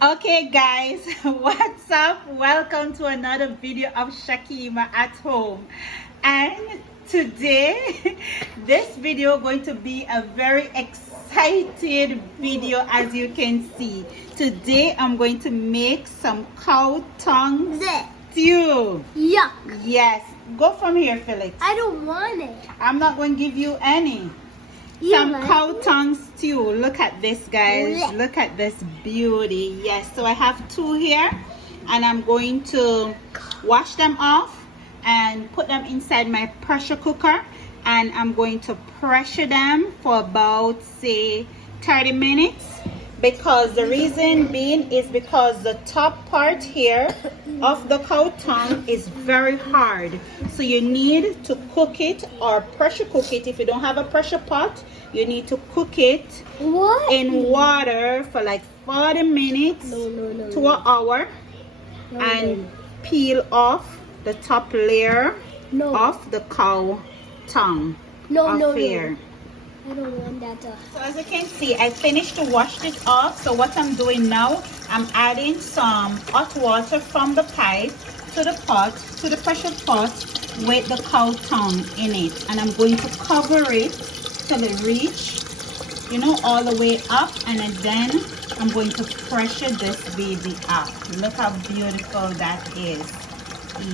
Okay guys, what's up? Welcome to another video of Shakima at home. And today this video going to be a very excited video. As you can see, today I'm going to make some cow tongue stew. Yuck. Yes, go from here, Felix. I don't want it. I'm not going to give you any. Some cow tongue stew. Look at this, guys. Look at this beauty. Yes, so I have two here, and I'm going to wash them off and put them inside my pressure cooker, and I'm going to pressure them for about, say, 30 minutes. Because the reason being is because the top part here of the cow tongue is very hard, so you need to cook it or pressure cook it. If you don't have a pressure pot, you need to cook it in water for like 40 minutes to an hour, and peel off the top layer of the cow tongue here. I don't want that. So as you can see, I finished to wash it off. So what I'm doing now, I'm adding some hot water from the pipe to the pot, to the pressure pot with the cow tongue in it. And I'm going to cover it till it reach, all the way up. And then I'm going to pressure this baby up. Look how beautiful that is.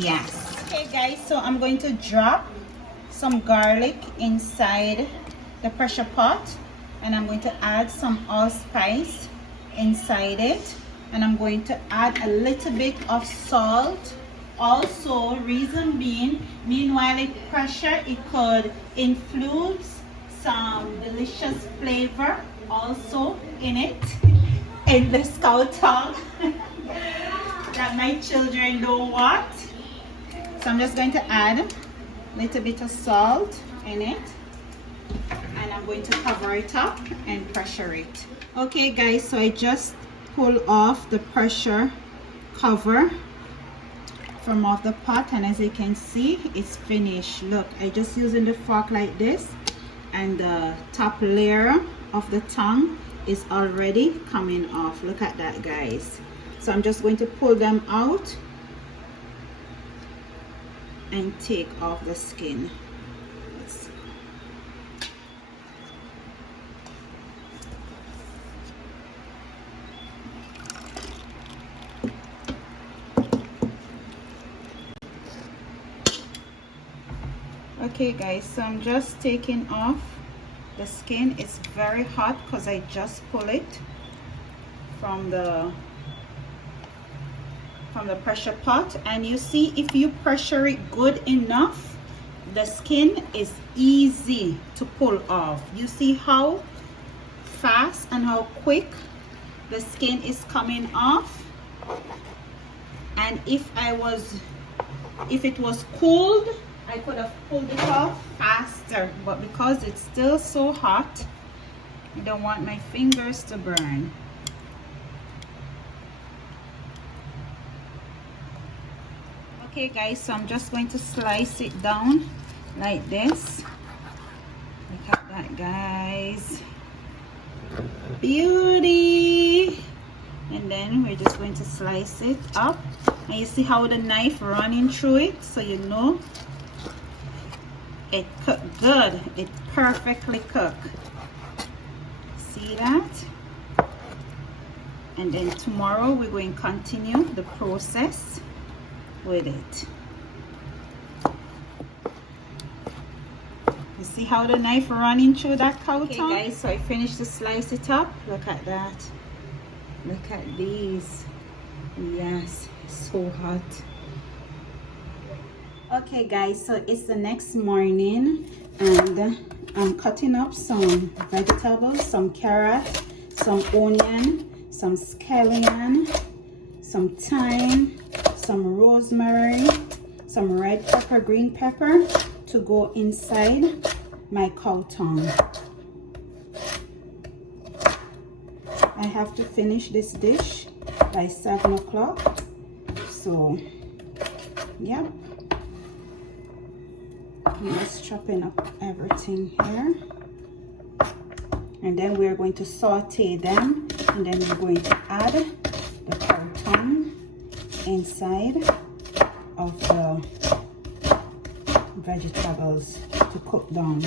Yes. Okay guys, so I'm going to drop some garlic inside the pressure pot, and I'm going to add some allspice inside it, and I'm going to add a little bit of salt. Also, reason being, meanwhile it pressure, it could infuse some delicious flavor also in it, in the cow tongue that my children don't want. So I'm just going to add a little bit of salt in it, and I'm going to cover it up and pressure it. Okay guys, so I just pull off the pressure cover from off the pot, and as you can see, it's finished. Look, I just using the fork like this, and the top layer of the tongue is already coming off. Look at that, guys. So I'm just going to pull them out and take off the skin. Okay guys, so I'm just taking off the skin. It's very hot because I just pull it from the pressure pot, and you see, if you pressure it good enough, the skin is easy to pull off. You see how fast and how quick the skin is coming off. And if it was cooled, I could have pulled it off faster, but because it's still so hot, I don't want my fingers to burn. Okay guys, so I'm just going to slice it down like this. Look at that, guys. Beauty. And then we're just going to slice it up, and you see how the knife running through it, so you know it cooked good. It perfectly cooked. See that? And then tomorrow we're going to continue the process with it. You see how the knife running through that cow tongue? Okay guys, so I finished to slice it up. Look at that. Look at these. Yes, it's so hot. Okay guys, so it's the next morning, and I'm cutting up some vegetables, some carrot, some onion, some scallion, some thyme, some rosemary, some red pepper, green pepper to go inside my cow tongue. I have to finish this dish by 7 o'clock, so yep. I'm just chopping up everything here, and then we're going to saute them, and then we're going to add inside of the vegetables to cook down.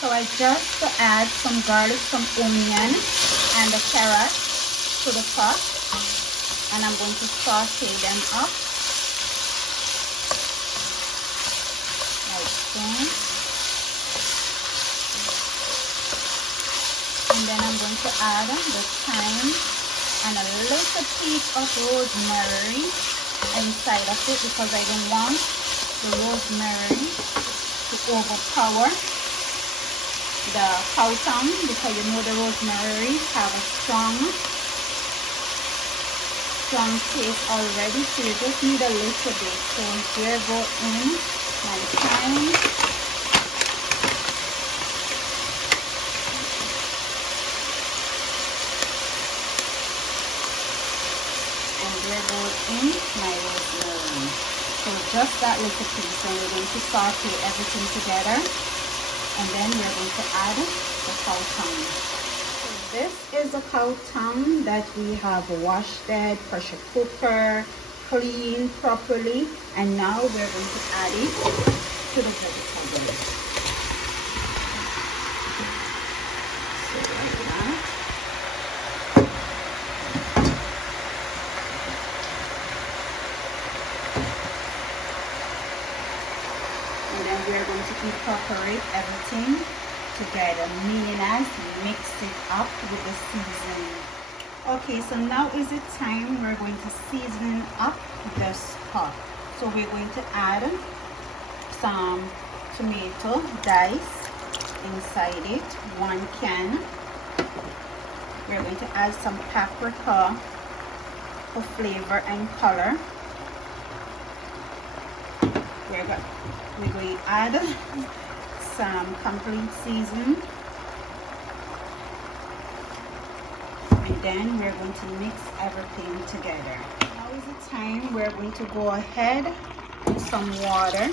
So I just add some garlic, some onion, and the carrot to the pot, and I'm going to saute them up like so. And then I'm going to add the thyme and a little piece of rosemary inside of it, because I don't want the rosemary to overpower the cow tongue, because you know the rosemary have a strong taste already, so you just need a little bit. So here go in my thyme, and there goes in my rosemary. So just that little piece, and we're going to saute everything together. And then we're going to add the cow tongue. So this is the cow tongue that we have washed it, pressure cooker, cleaned properly, and now we're going to add it to the vegetables. So right now, and then we're going to incorporate everything together, meaning as we mix it up with the seasoning. Okay, so now is the time we're going to season up this pot. So we're going to add some tomato dice inside it, 1 can. We're going to add some paprika for flavor and color. We're going to add some complete season, and then we're going to mix everything together. Now is the time we're going to go ahead with some water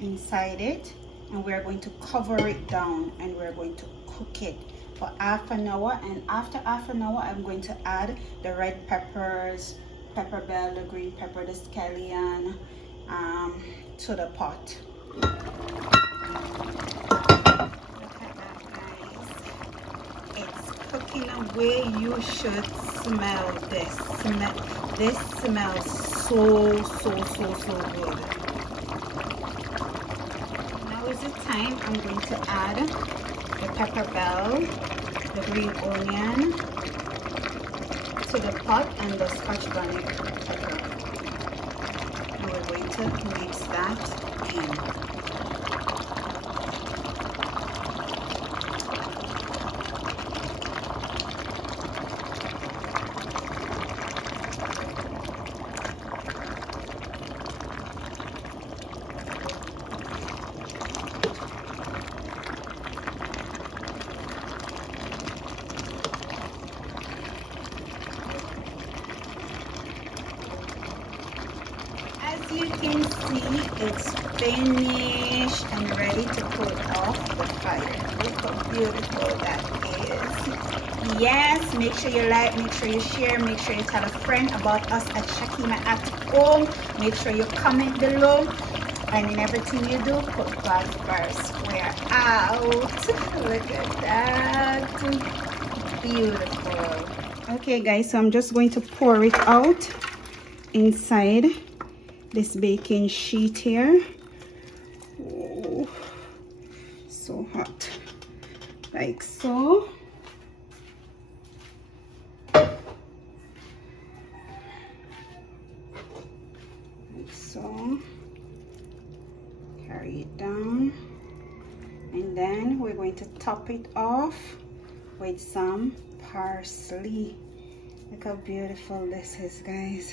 inside it, and we're going to cover it down, and we're going to cook it for half an hour. And after half an hour, I'm going to add the red peppers, pepper bell, the green pepper, the scallion to the pot. Look at that, guys. It's cooking away. You should smell this. This smells so good. Now is the time I'm going to add the pepper bell, the green onion to the pot, and the scotch bonnet pepper. And we're going to mix that in. As you can see, it's finished and ready to put off the fire. Look how beautiful that is. Yes, make sure you like, make sure you share, make sure you tell a friend about us at Shakima at Home. Make sure you comment below, and in everything you do, put God first. We're out. Look at that. Beautiful. Okay guys, so I'm just going to pour it out inside this baking sheet here. Oh, so hot, like so. Like so. Carry it down, and then we're going to top it off with some parsley. Look how beautiful this is, guys.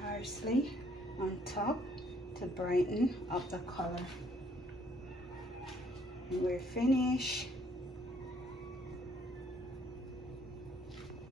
Parsley on top to brighten up the color. And we're finished.